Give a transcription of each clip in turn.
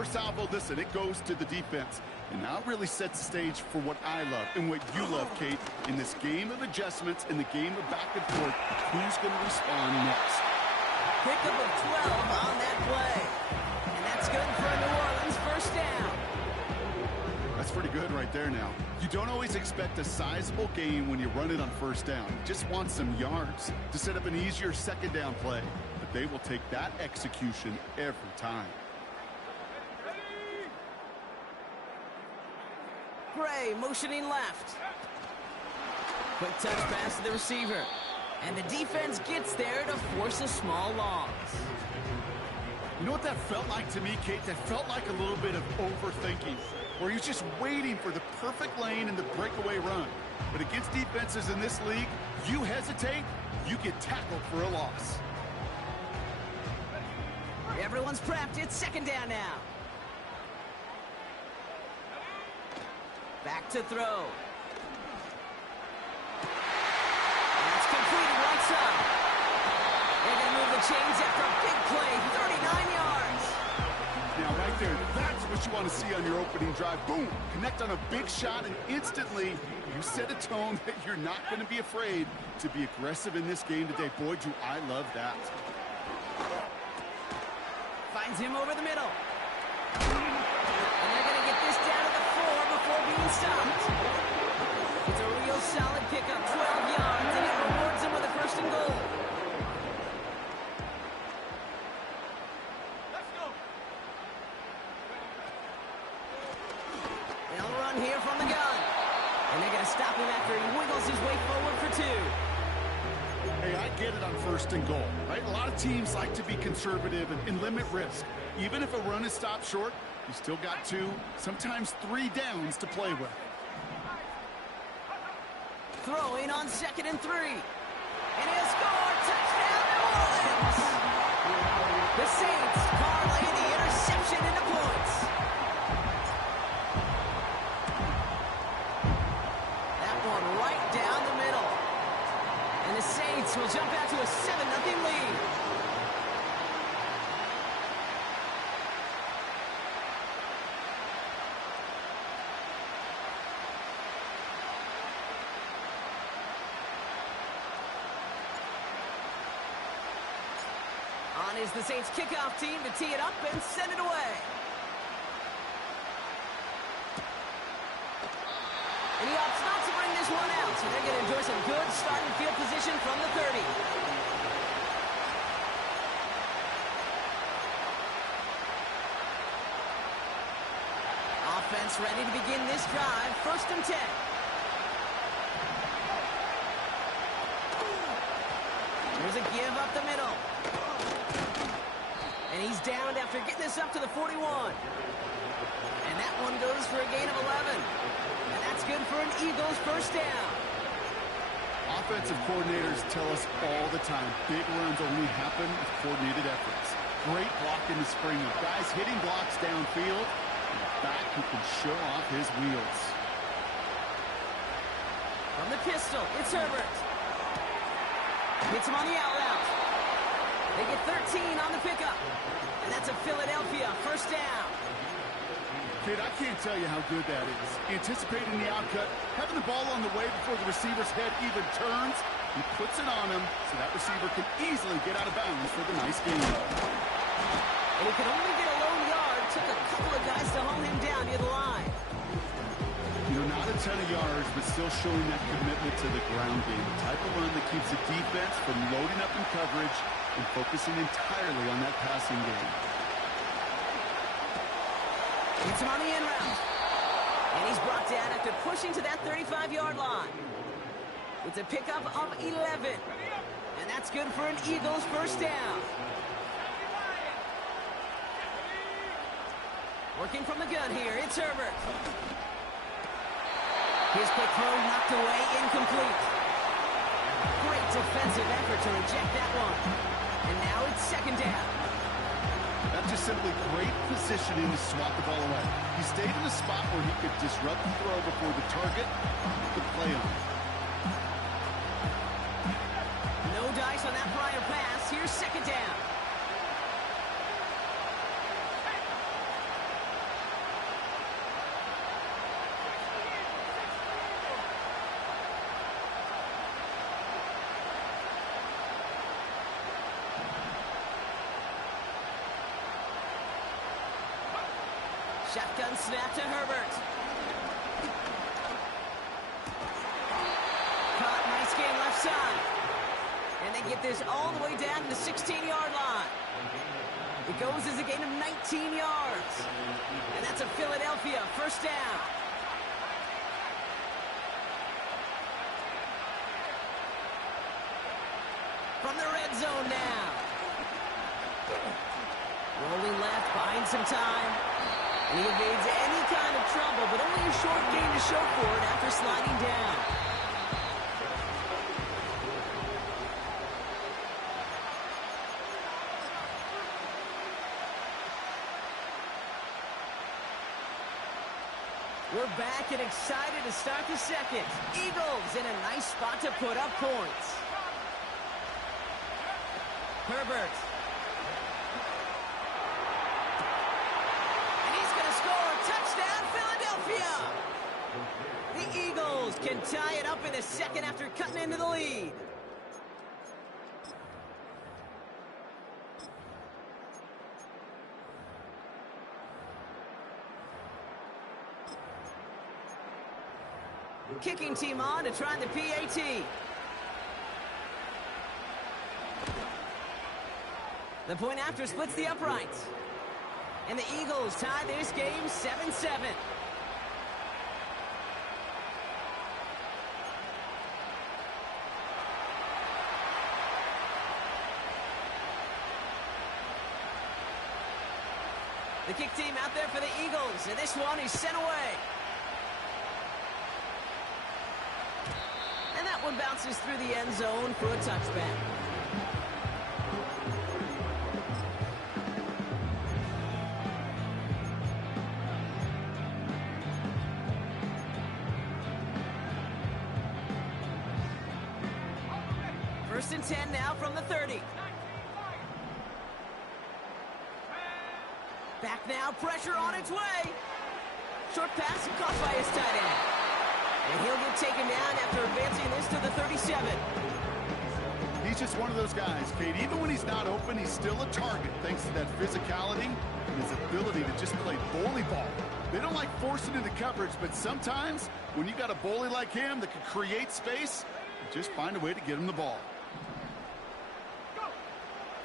first salvo, listen, it goes to the defense. And now it really sets the stage for what I love and what you love, Kate, in this game of adjustments, in the game of back and forth. Who's going to respond next? Pickup of 12 on that play. And that's good for a New Orleans first down. That's pretty good right there now. You don't always expect a sizable gain when you run it on first down. You just want some yards to set up an easier second down play. But they will take that execution every time. Gray motioning left. Quick touch pass to the receiver. And the defense gets there to force a small loss. You know what that felt like to me, Kate? That felt like a little bit of overthinking, where he's just waiting for the perfect lane and the breakaway run. But against defenses in this league, you hesitate, you get tackled for a loss. Everyone's prepped. It's second down now. Back to throw. That's completed right side. They're going to move the chains after a big play. 39 yards. Now right there, that's what you want to see on your opening drive. Boom! Connect on a big shot, and instantly you set a tone that you're not going to be afraid to be aggressive in this game today. Boy, do I love that. Finds him over the middle. And they're going to get this down to the 4 before being stopped. It's a real solid pickup, 12 yards, and it rewards them with a first and goal. Let's go. They'll run here from the gun. And they're going to stop him after he wiggles his way forward for 2. Hey, I get it on first and goal, right? A lot of teams like to be conservative and limit risk. Even if a run is stopped short, you still got 2, sometimes 3 downs to play with. Throwing on 2nd and 3. And he'll score. Touchdown, New Orleans! The Saints parlay the interception into points. That one right down the middle. And the Saints will jump out to a 7-0 lead. On is the Saints kickoff team to tee it up and send it away. And he opts not to bring this one out, so they're going to enjoy some good starting field position from the 30. Offense ready to begin this drive, 1st and 10. There's a give up the middle. And he's downed after getting this up to the 41. And that one goes for a gain of 11. And that's good for an Eagles first down. Offensive coordinators tell us all the time, big runs only happen with coordinated efforts. Great block in the spring up. Guys hitting blocks downfield, and a back who can show off his wheels. From the pistol, it's Herbert. Hits him on the out route. They get 13 on the pickup. And that's a Philadelphia first down. Kid, I can't tell you how good that is. Anticipating the outcut, having the ball on the way before the receiver's head even turns, he puts it on him so that receiver can easily get out of bounds for the nice gain. And he could only get a lone yard. Took a couple of guys to hold him down near the line. You know, not a ton of yards, but still showing that commitment to the ground game. The type of run that keeps the defense from loading up in coverage and focusing entirely on that passing game. Hits him on the in route. And he's brought down after pushing to that 35-yard line. It's a pickup of 11. And that's good for an Eagles first down. Working from the gun here, it's Herbert. His quick throw knocked away, incomplete. Great defensive effort to reject that one. And now it's second down. That's just simply great positioning to swat the ball away. He stayed in a spot where he could disrupt the throw before the target could play on. No dice on that prior pass. Here's second down. Shotgun snap to Herbert. Caught, nice game left side. And they get this all the way down to the 16-yard line. It goes as a gain of 19 yards. And that's a Philadelphia first down. From the red zone now. Rolling left, buying some time. And he evades any kind of trouble, but only a short gain to show for it after sliding down. We're back and excited to start the second. Eagles in a nice spot to put up points. Herbert. And he's going to score. Touchdown, Philadelphia! The Eagles can tie it up in a second after cutting into the lead. Kicking team on to try the PAT. The point after splits the uprights. And the Eagles tie this game 7-7. The kick team out there for the Eagles, and this one is sent away. And that one bounces through the end zone for a touchback. First and 10 now from the 30. Back now, pressure on its way. Short pass caught by his tight end. And he'll get taken down after advancing this to the 37. He's just one of those guys, Kate. Even when he's not open, he's still a target thanks to that physicality and his ability to just play bully ball. They don't like forcing into coverage, but sometimes when you got a bully like him that can create space, you just find a way to get him the ball.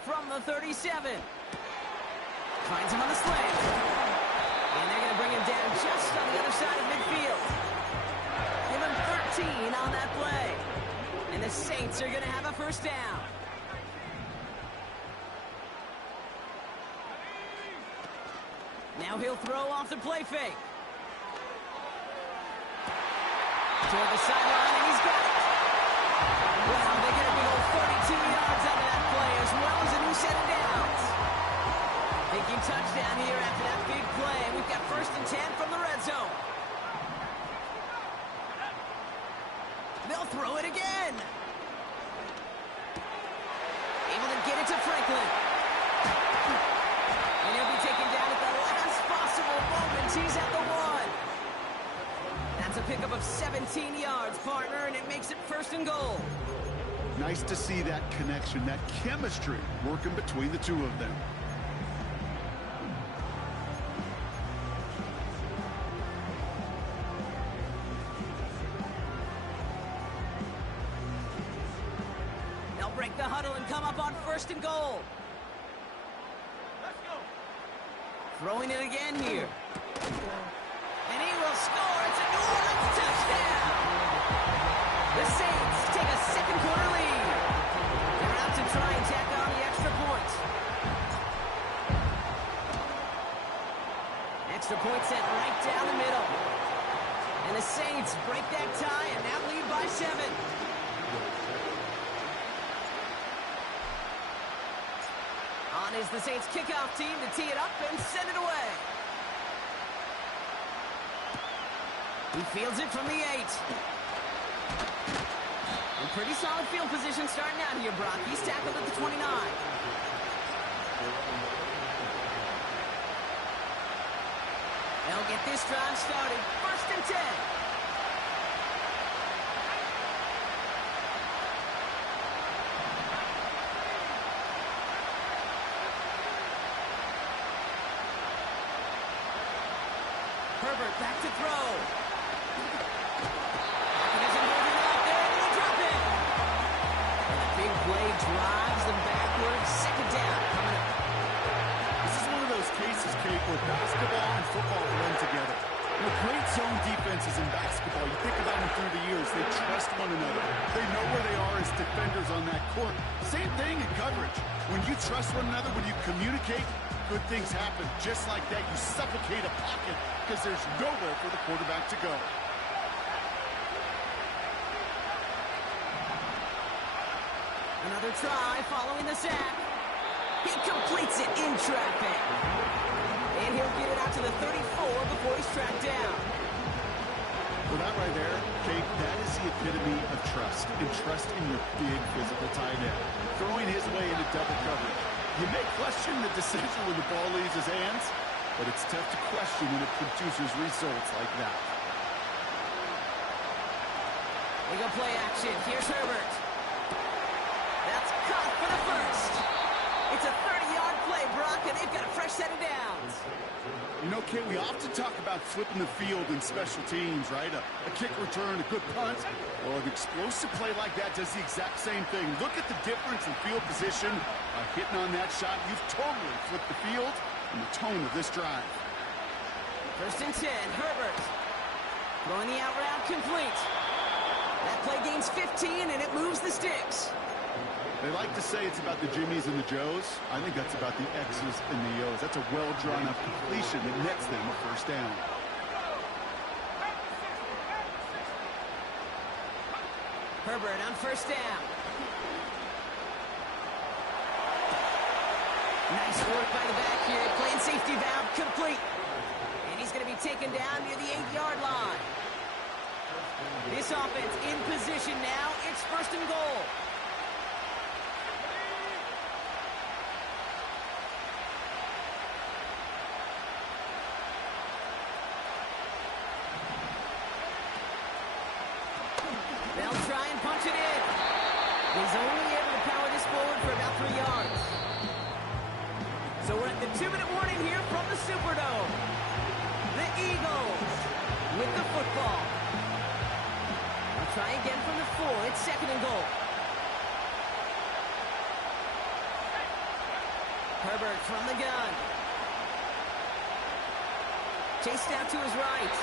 From the 37. Finds him on the slant. And they're going to bring him down just on the other side of midfield. Give him 13 on that play. And the Saints are going to have a first down. Now he'll throw off the play fake. Toward the sideline, and he's got it. Wow, they get a big old 32 yards out of that play, as well as a new set of downs. Thinking touchdown here after that big play. We've got first and 10 from the red zone. They'll throw it again. Able to get it to Franklin. And he'll be taken down at the last possible moment. He's at the one. That's a pickup of 17 yards, partner, and it makes it first and goal. Nice to see that connection, that chemistry working between the two of them. Break the huddle and come up on first and goal. Let's go. Throwing it again here. And he will score. It's a New Orleans touchdown. The Saints take a second quarter lead. They're out to try and tack on the extra point. Extra point set right down the middle. And the Saints break that tie and now lead by 7. On is the Saints kickoff team to tee it up and send it away. He fields it from the 8. And pretty solid field position starting out here, Brock. He's tackled at the 29. They'll get this drive started. First and 10. Herbert back to throw. Pocket isn't holding up. They're able to drop it. And the big play drives them backwards. Second down coming up. This is one of those cases, Kate, where basketball and football blend together. Great zone defenses in basketball, you think about them through the years, they trust one another. They know where they are as defenders on that court. Same thing in coverage. When you trust one another, when you communicate, good things happen. Just like that, you suffocate a pocket because there's nowhere for the quarterback to go. Another try following the sack. He completes it in traffic. And he'll get it out to the 34 before he's tracked down. Well, that right there, Kate, that is the epitome of trust. And trust in your big physical tight end. Throwing his way into double coverage. You may question the decision when the ball leaves his hands, but it's tough to question when it produces results like that. We go play action. Here's Herbert. That's caught for the first. It's a 30-yard play, Brock, and they've got a fresh set of downs. You know, Kate, we often talk about flipping the field in special teams, right? A kick return, a good punt. Well, an explosive play like that does the exact same thing. Look at the difference in field position. By hitting on that shot, you've totally flipped the field and the tone of this drive. First and 10, Herbert. Throwing the out route complete. That play gains 15, and it moves the sticks. They like to say it's about the Jimmies and the Joes. I think that's about the X's and the O's. That's a well-drawn-up completion that nets them a first down. Herbert on first down. Nice work by the back here. Playing safety valve complete. And he's going to be taken down near the 8-yard line. This offense in position now. It's first and goal. They'll try and punch it in. He's only able to power this forward for about 3 yards. So we're at the 2-minute warning here from the Superdome. The Eagles with the football. They'll try again from the 4. It's second and goal. Herbert from the gun. Chased out to his right.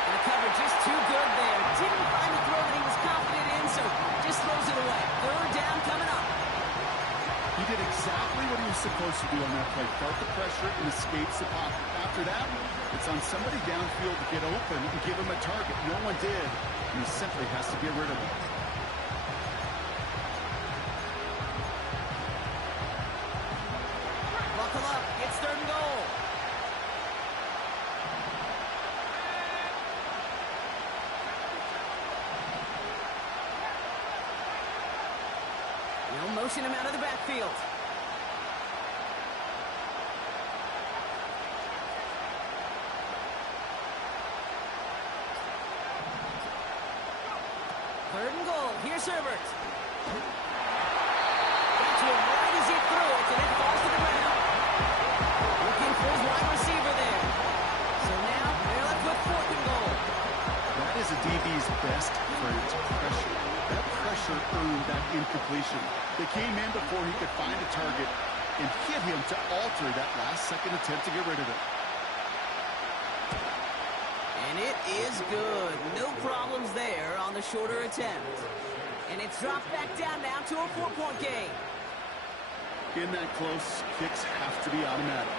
And the coverage is too good there. Didn't find the throw that he was confident in, so just throws it away. Third down coming up. He did exactly what he was supposed to do on that play. Felt the pressure and escapes the pocket. After that, it's on somebody downfield to get open and give him a target. No one did, and he simply has to get rid of it. Buckle up. It's third and goal. They'll motion him out of the backfield. Third and goal. Here's Herbert. Got to him right as he threw it, and it falls to the ground. Looking for his wide receiver there. So now they're left with fourth and goal. That is a DB's best trait, pressure. That pressure earned that incompletion. They came in before he could find a target and hit him to alter that last-second attempt to get rid of it. And it is good. No problems there on the shorter attempt. And it's dropped back down now to a 4-point game. In that close, kicks have to be automatic.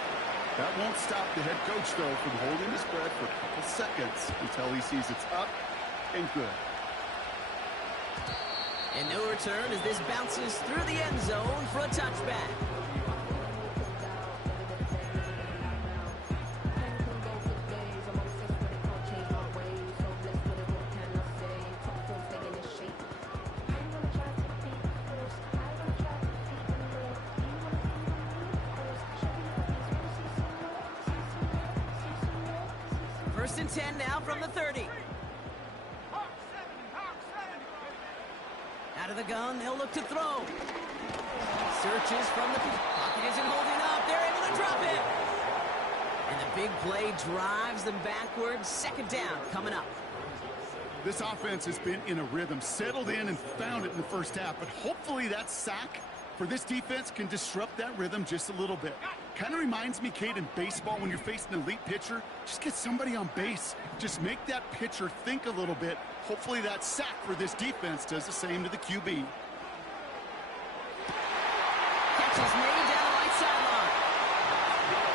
That won't stop the head coach, though, from holding his breath for a couple seconds until he sees it's up and good. And no return as this bounces through the end zone for a touchback. First and 10 now from the 30. Out of the gun, they'll look to throw. Searches from the pocket isn't holding up. They're able to drop it. And the big play drives them backwards. Second down coming up. This offense has been in a rhythm, settled in and found it in the first half, but hopefully that sack for this defense can disrupt that rhythm just a little bit. Kind of reminds me, Kate, in baseball when you're facing an elite pitcher, just get somebody on base. Just make that pitcher think a little bit. Hopefully that sack for this defense does the same to the QB. Catch is made down the right sideline.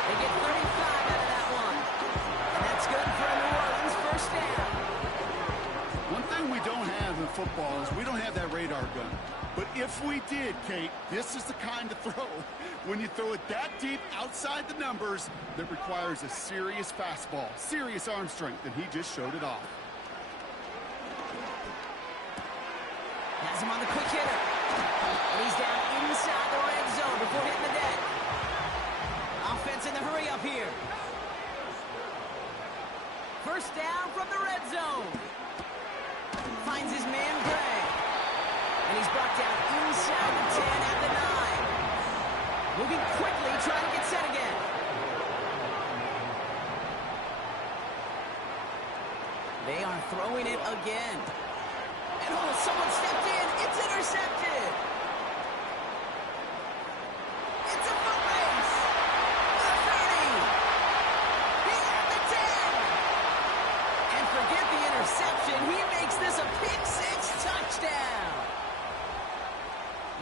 They get 35 out of that one. And that's good for a New Orleans first down. One thing we don't have in football is we don't have that radar gun. But if we did, Kate, this is the kind of throw, when you throw it that deep outside the numbers, that requires a serious fastball, serious arm strength, and he just showed it off. Has him on the quick hitter. And he's down inside the red zone before hitting the deck. Offense in the hurry up here. First down from the red zone. Finds his man Gray. And he's brought down inside the 10 at the 9. Moving quickly, trying to get set again. They are throwing it again. And oh, someone stepped in. It's intercepted. It's a foot race. The 30. He's at the 10. And forget the interception. He makes this a pick-6 touchdown.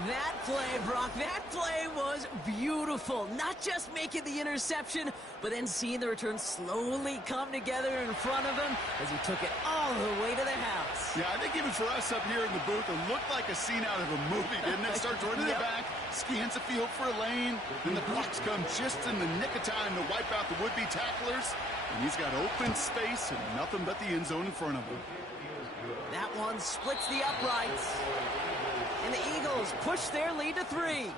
That play, Brock, that play was beautiful. Not just making the interception, but then seeing the return slowly come together in front of him as he took it all the way to the house. Yeah, I think even for us up here in the booth, it looked like a scene out of a movie, didn't it? Starts running it back, scans the field for a lane, then the blocks come just in the nick of time to wipe out the would-be tacklers, and he's got open space and nothing but the end zone in front of him. That one splits the uprights. And the Eagles push their lead to 3.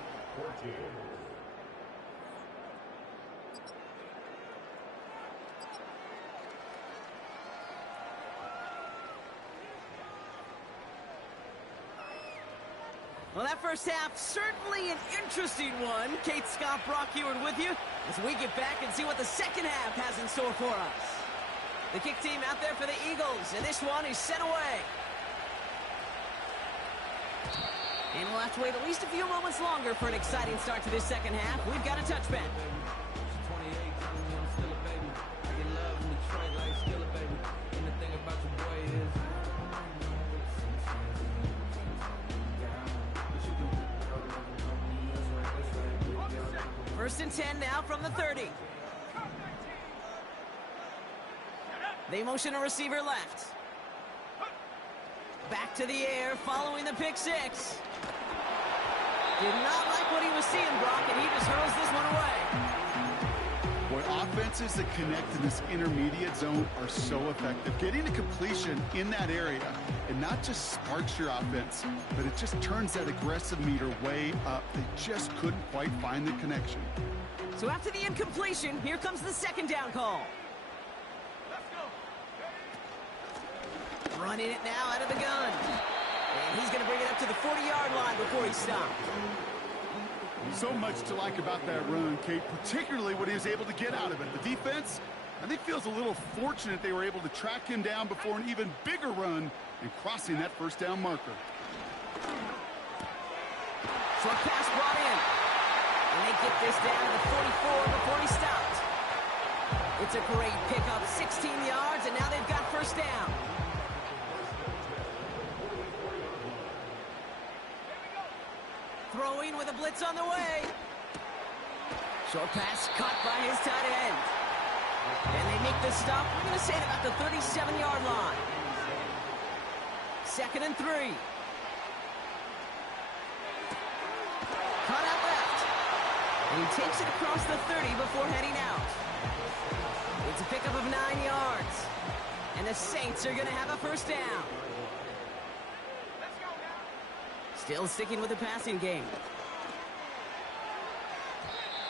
Well, that first half, certainly an interesting one. Kate, Scott, Brock Heward with you as we get back and see what the second half has in store for us. The kick team out there for the Eagles, and this one is sent away. And we'll have to wait at least a few moments longer for an exciting start to this second half. We've got a touchback. First and 10 now from the 30. They motion a receiver left. Back to the air following the pick-6. Did not like what he was seeing, Brock, and he just hurls this one away. Boy, offenses that connect in this intermediate zone are so effective. Getting a completion in that area, and not just sparks your offense, but it just turns that aggressive meter way up. They just couldn't quite find the connection. So after the incompletion, here comes the second down call. Running it now out of the gun. And he's going to bring it up to the 40-yard line before he stopped. So much to like about that run, Kate, particularly what he was able to get out of it. The defense, I think, feels a little fortunate they were able to track him down before an even bigger run and crossing that first down marker. Short pass brought in. And they get this down to the 44 before he stopped. It's a great pickup, 16 yards, and now they've got first down. Throwing with a blitz on the way. Short pass caught by his tight end. And they make the stop, we're going to say, at about the 37-yard line. Second and 3. Cut out left. And he takes it across the 30 before heading out. It's a pickup of 9 yards. And the Saints are going to have a first down. Still sticking with the passing game.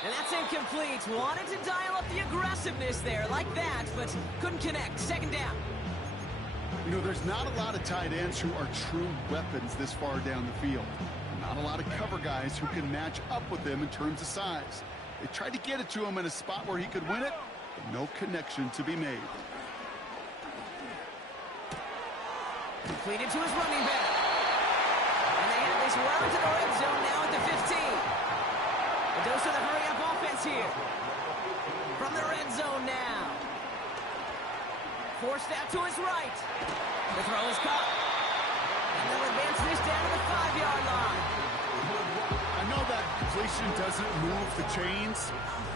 And that's incomplete. Wanted to dial up the aggressiveness there like that, but couldn't connect. Second down. You know, there's not a lot of tight ends who are true weapons this far down the field. Not a lot of cover guys who can match up with them in terms of size. They tried to get it to him in a spot where he could win it, No connection to be made. Completed to his running back. And they have this well into the red zone now at the 15. A dose of the hurry-up offense here. From the red zone now. Forced out to his right. The throw is caught. And they'll advance this down to the 5-yard line. I know that completion doesn't move the chains.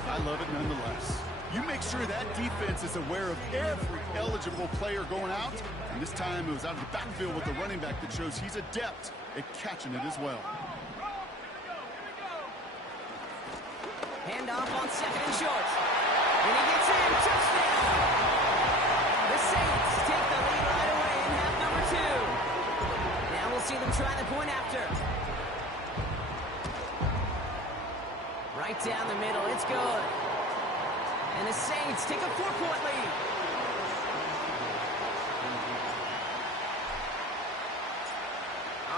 I love it nonetheless. You make sure that defense is aware of every eligible player going out. And this time it was out of the backfield with the running back that shows he's adept at catching it as well. Handoff on second and short. And he gets in. Touchdown! The Saints take the lead right away in half number 2. Now we'll see them try the point after. Right down the middle. It's good. And the Saints take a 4-point lead.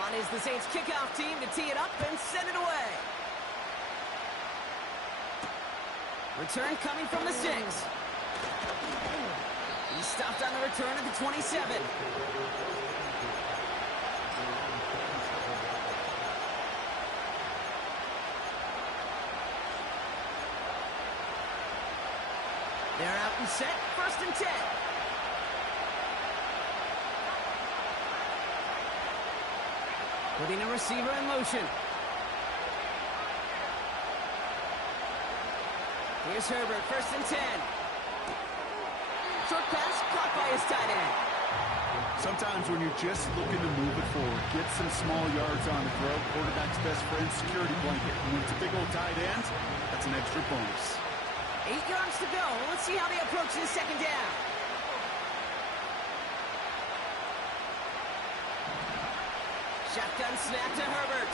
On is the Saints kickoff team to tee it up and send it away. Return coming from the 6. He's stopped on the return at the 27. They're out and set, 1st and 10. Putting a receiver in motion. Here's Herbert, 1st and 10. Short pass caught by his tight end. Sometimes when you're just looking to move it forward, get some small yards on the throw, quarterback's best friend, security blanket. And when it's a big old tight end, that's an extra bonus. 8 yards to go. Let's see how they approach this second down. Shotgun snap to Herbert.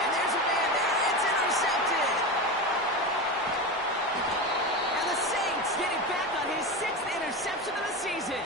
And there's a man there. It's intercepted. And the Saints getting back on his 6th interception of the season.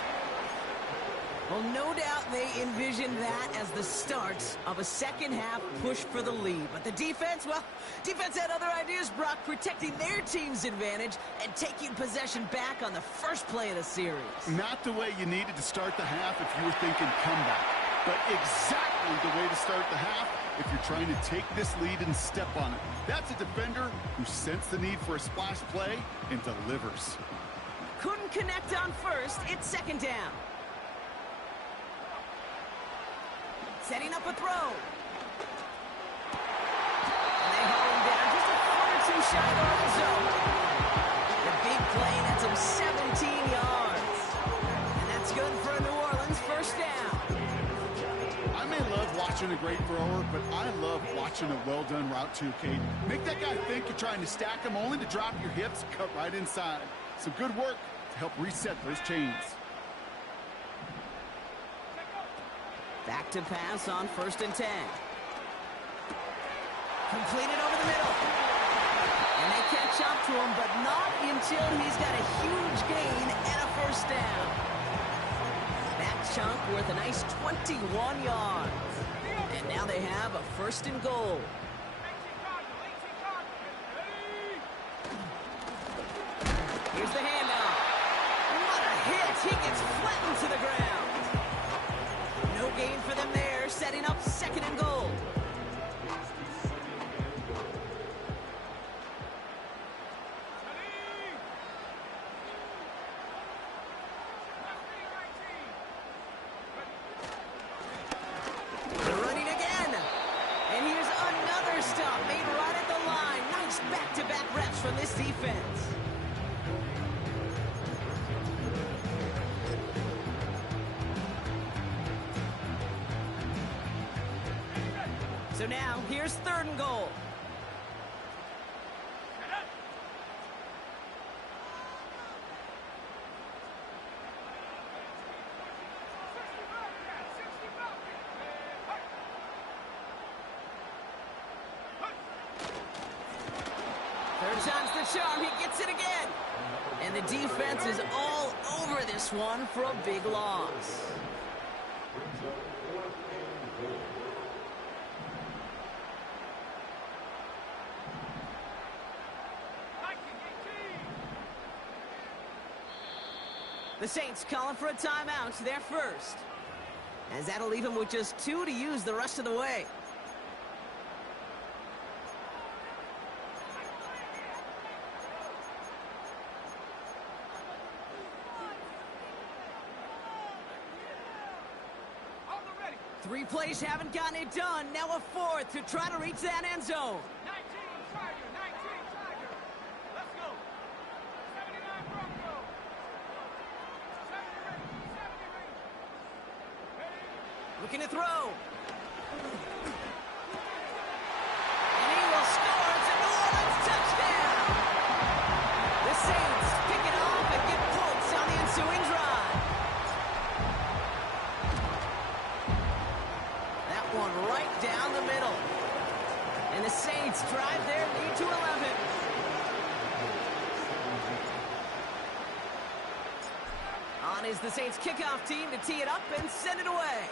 Well, no doubt they envisioned that as the start of a second-half push for the lead. But the defense, well, defense had other ideas, Brock, protecting their team's advantage and taking possession back on the first play of the series. Not the way you needed to start the half if you were thinking comeback, but exactly the way to start the half if you're trying to take this lead and step on it. That's a defender who sensed the need for a splash play and delivers. Couldn't connect on first. It's second down. Setting up a throw. And they haul him down just a foot or two shy of the red zone. The big play nets him 17 yards. And that's good for a New Orleans first down. I may love watching a great thrower, but I love watching a well-done route too, Kate. Make that guy think you're trying to stack him only to drop your hips, cut right inside. Some good work to help reset those chains. Back to pass on 1st and 10. Completed over the middle. And they catch up to him, but not until he's got a huge gain and a first down. That chunk worth a nice 21 yards. And now they have a 1st and goal. Here's the handoff. What a hit. He gets flattened to the ground. No gain for them there, setting up 2nd and goal. They're running again. And here's another stop made right at the line. Nice back-to-back reps from this defense. So now, here's 3rd and goal. Third time's the charm. He gets it again. And the defense is all over this one for a big loss. The Saints calling for a timeout. They're first. As that'll leave them with just 2 to use the rest of the way. Three plays haven't gotten it done. Now a fourth to try to reach that end zone. 19 Tiger, 19 Tiger. Let's go. 79 Bronco. 70 Ranger. Ready? Looking to throw. And he will score. It's a New Orleans touchdown. The Saints pick it off and get points on the ensuing drive. That one right down the middle. And the Saints drive their lead to 11. On is the Saints kickoff team to tee it up and send it away.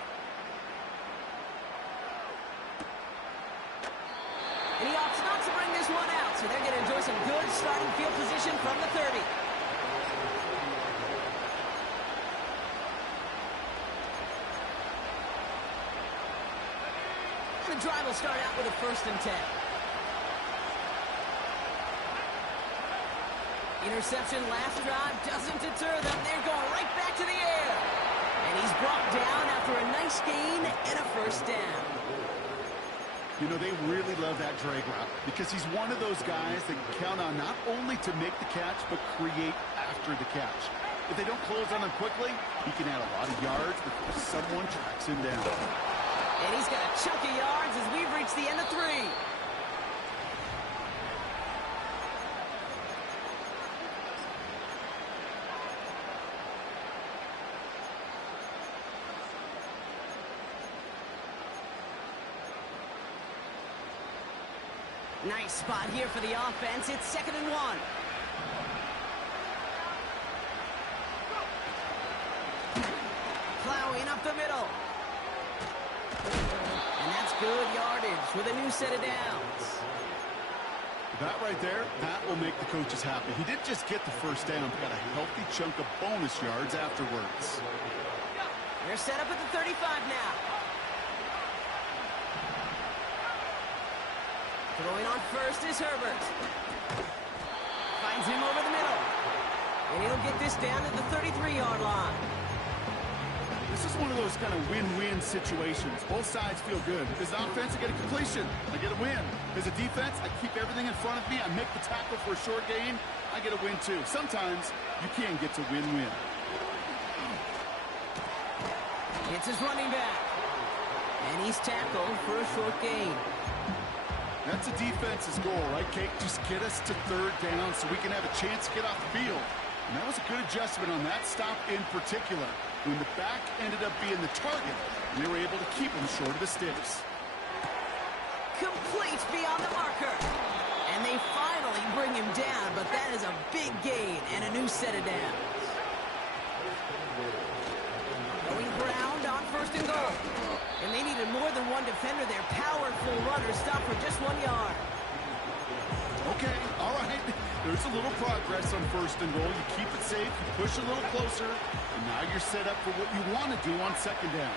And he opts not to bring this one out, so they're going to enjoy some good starting field position from the 30. The drive will start out with a 1st and 10. Interception last drive doesn't deter them. They're going right back to the air. And he's brought down after a nice gain and a 1st down. You know, they really love that drag route because he's one of those guys that can count on not only to make the catch, but create after the catch. If they don't close on him quickly, he can add a lot of yards before someone tracks him down. And he's got a chunk of yards as we've reached the end of 3. Nice spot here for the offense. It's 2nd and 1. Plowing up the middle. And that's good yardage with a new set of downs. That right there, that will make the coaches happy. He didn't just get the 1st down, but got a healthy chunk of bonus yards afterwards. They're set up at the 35 now. Throwing on first is Herbert. Finds him over the middle. And he'll get this down at the 33-yard line. This is one of those kind of win-win situations. Both sides feel good. As an offense, I get a completion. I get a win. As a defense, I keep everything in front of me. I make the tackle for a short gain. I get a win, too. Sometimes, you can get to win-win. It's his running back. And he's tackled for a short gain. That's a defense's goal, right, Kate? Just get us to 3rd down so we can have a chance to get off the field. And that was a good adjustment on that stop in particular, when the back ended up being the target, and they were able to keep him short of the sticks. Complete beyond the marker. And they finally bring him down, but that is a big gain and a new set of downs. Going ground on 1st and goal. And they needed more than one defender. Their powerful runner stopped for just 1 yard. Okay, all right. There's a little progress on 1st and goal. You keep it safe, you push a little closer, and now you're set up for what you want to do on 2nd down.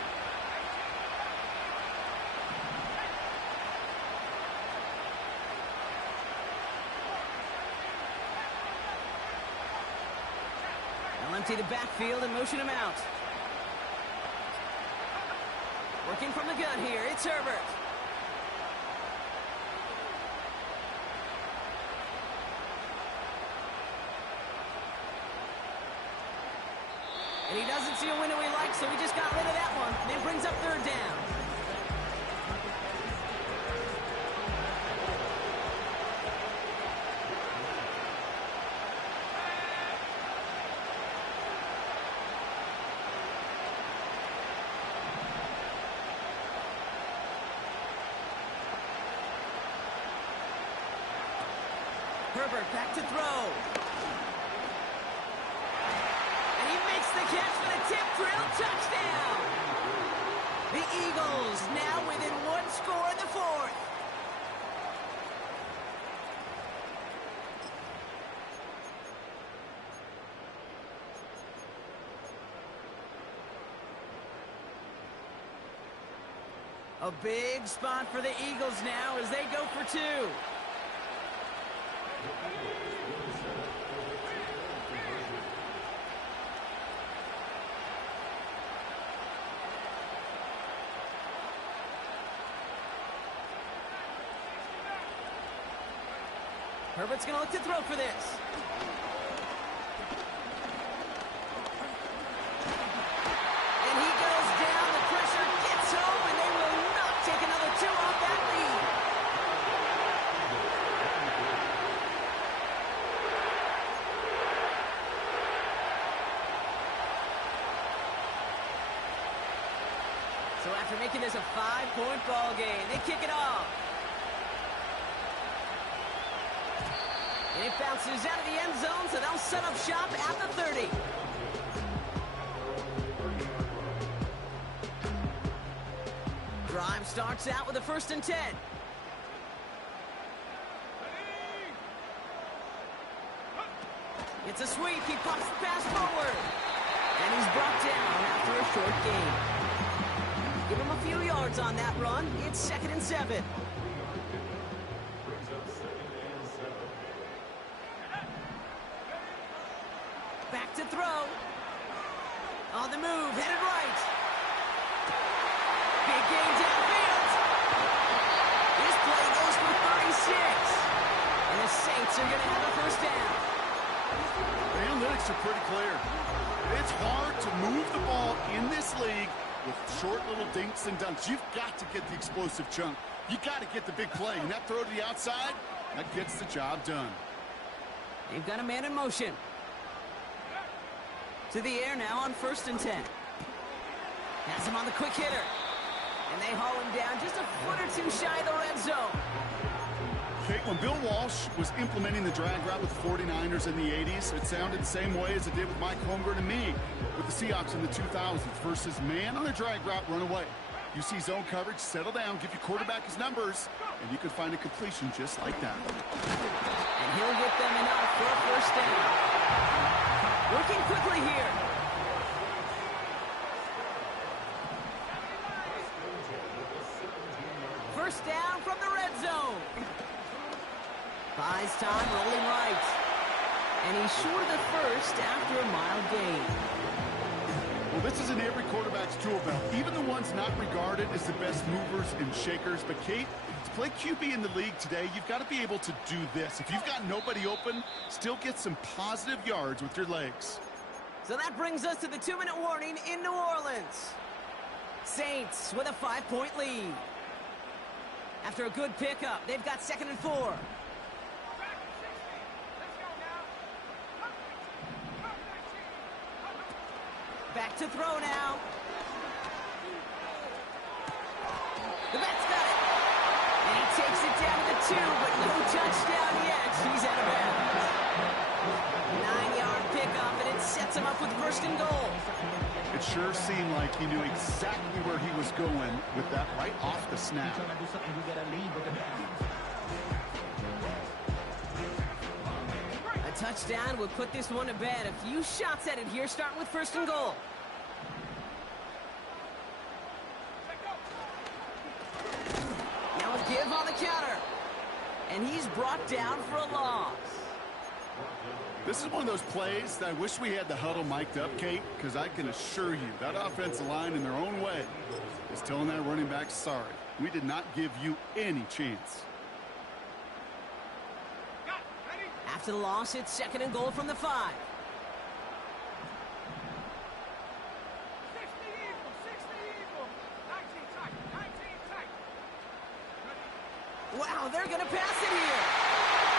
They'll empty the backfield and motion him out. Working from the gun here, it's Herbert. And he doesn't see a window he likes, so he just got rid of that one. And it brings up 3rd down. Herbert back to throw. And he makes the catch for the tip drill touchdown. The Eagles now within 1 score in the 4th. A big spot for the Eagles now as they go for two. Herbert's going to look to throw for this. And he goes down. The pressure gets home, and they will not take another two off that lead. So after making this a 5-point ball game, they kick it off. And it bounces out of the end zone, so they'll set up shop at the 30. Drive starts out with a 1st and 10. It's a sweep. He pops the pass forward. And he's brought down after a short gain. Give him a few yards on that run. It's 2nd and 7. Back to throw. On the move, headed right. Big gain downfield. This play goes for 36. And the Saints are going to have a 1st down. The analytics are pretty clear. It's hard to move the ball in this league with short little dinks and dunks. You've got to get the explosive chunk. You've got to get the big play. And that throw to the outside, that gets the job done. They've got a man in motion. To the air now on 1st and 10. Has him on the quick hitter. And they haul him down just a foot or two shy of the red zone. Kate, when Bill Walsh was implementing the drag route with the 49ers in the 80s, it sounded the same way as it did with Mike Holmgren and me with the Seahawks in the 2000s versus man on a drag route, run away. You see zone coverage, settle down, give your quarterback his numbers, and you can find a completion just like that. And he'll get them enough for a 1st down. Working quickly here. First down from the red zone. Buys time, rolling right. And he's short of the 1st after a mild gain. Well, this is in every quarterback's tool belt, even the ones not regarded as the best movers and shakers. But, Kate, to play QB in the league today, you've got to be able to do this. If you've got nobody open, still get some positive yards with your legs. So that brings us to the 2-minute warning in New Orleans. Saints with a 5-point lead. After a good pickup, they've got 2nd and 4. Back to throw now. The Mets got it. And he takes it down to the 2, but no touchdown yet. He's out of bounds. 9-yard pickup, and it sets him up with 1st and goal. It sure seemed like he knew exactly where he was going with that right off the snap. A touchdown would put this one to bed. A few shots at it here, starting with 1st and goal. Now a give on the counter. And he's brought down for a loss. This is one of those plays that I wish we had the huddle mic'd up, Kate, because I can assure you that offensive line in their own way is telling that running back, sorry, we did not give you any chance. After the loss, it's 2nd and goal from the 5. 60 Eagles. 19 tight. 19 tight. Wow, they're going to pass it here.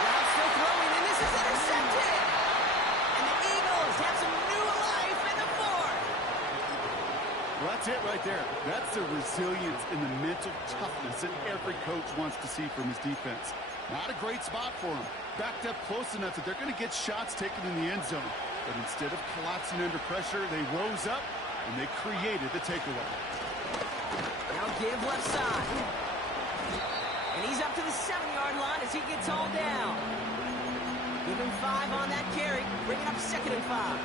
Now still throwing, and this is intercepted. And the Eagles have some new life in the 4th. Well, that's it right there. That's the resilience and the mental toughness that every coach wants to see from his defense. Not a great spot for him. Backed up close enough that they're going to get shots taken in the end zone. But instead of collapsing under pressure, they rose up and they created the takeaway. Now give left side. And he's up to the 7-yard line as he gets hauled down. Give him 5 on that carry. Bring it up 2nd and 5.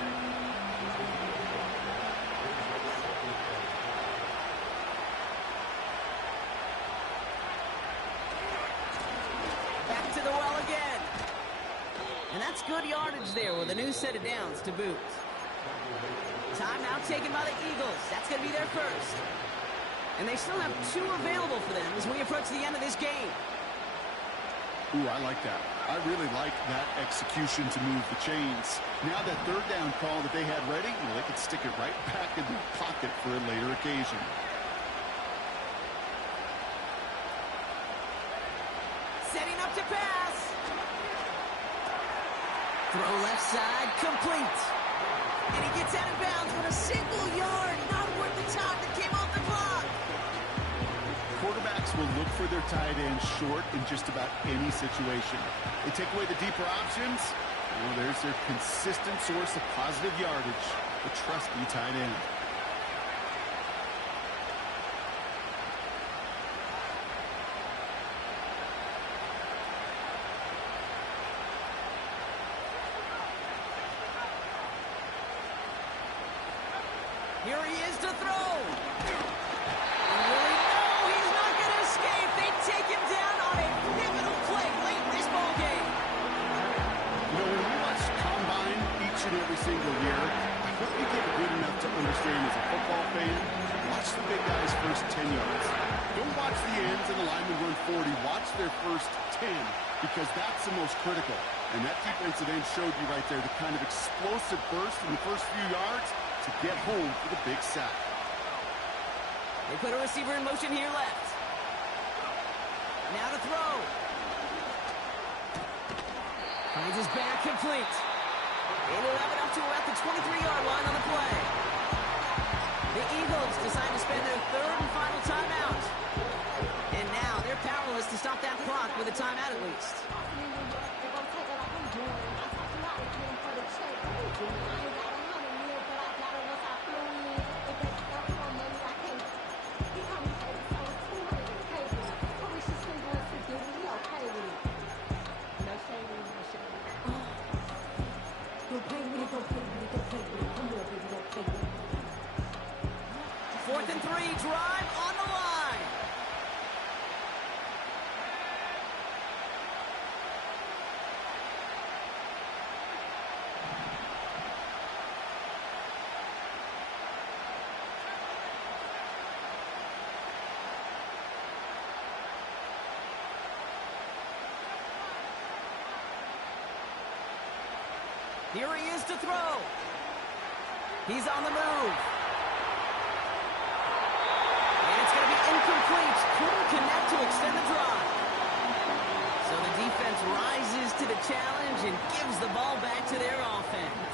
That's good yardage there with a new set of downs to boot. Timeout taken by the Eagles. That's going to be their first. And they still have 2 available for them as we approach the end of this game. Ooh, I like that. I really like that execution to move the chains. Now that third down call that they had ready, well, they could stick it right back in their pocket for a later occasion. Setting up to pass. Throw left side, complete. And he gets out of bounds with a single yard. Not worth the time that came off the clock. Quarterbacks will look for their tight end short in just about any situation. They take away the deeper options. Well, there's their consistent source of positive yardage, the trusty tight end. Here he is to throw. And really, no, he's not going to escape. They take him down on a pivotal play late in this ball game. You know, when we watch Combine each and every single year, I hope you get good enough to understand as a football fan, watch the big guys' first 10 yards. Don't watch the ends and the linemen run 40. Watch their first 10 because that's the most critical. And that defensive end showed you right there the kind of explosive burst in the first few yards to get home for the big sack. They put a receiver in motion here left. Now to throw. Finds his back complete. And he'll have it up to about the 23-yard line on the play. The Eagles decide to spend their third and final timeout. And now they're powerless to stop that clock with a timeout at least. Fourth and 3, drive on the line. Here he is to throw. He's on the move. And it's going to be incomplete. Couldn't connect to extend the drive. So the defense rises to the challenge and gives the ball back to their offense.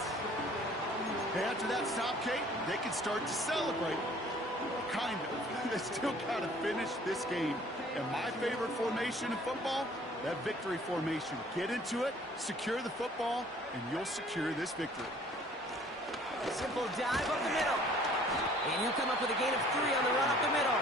Hey, after that stop, Kate, they can start to celebrate. Kind of. They still got to finish this game. And my favorite formation in football, that victory formation. Get into it, secure the football, and you'll secure this victory. Simple dive up the middle. And he'll come up with a gain of 3 on the run up the middle.